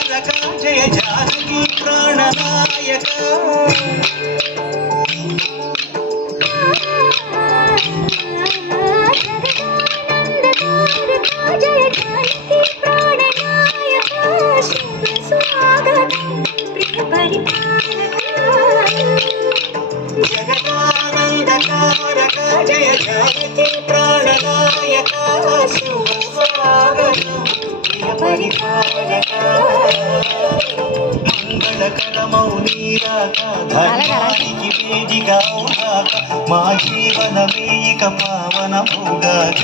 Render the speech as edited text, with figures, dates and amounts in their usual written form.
जय जानकी प्राणनायक जय जानकी प्राणनायक शुभ स्वागतं प्रिय परिपालक जगदानंदकारक जय जानकी प्राणनायक शुभ स्वागतं प्रिय परिपालक మంగళకరమౌ నీరాక ధర్మానికి వేదిక అవుగాక మా జీవనమే ఇక పావనమౌగాక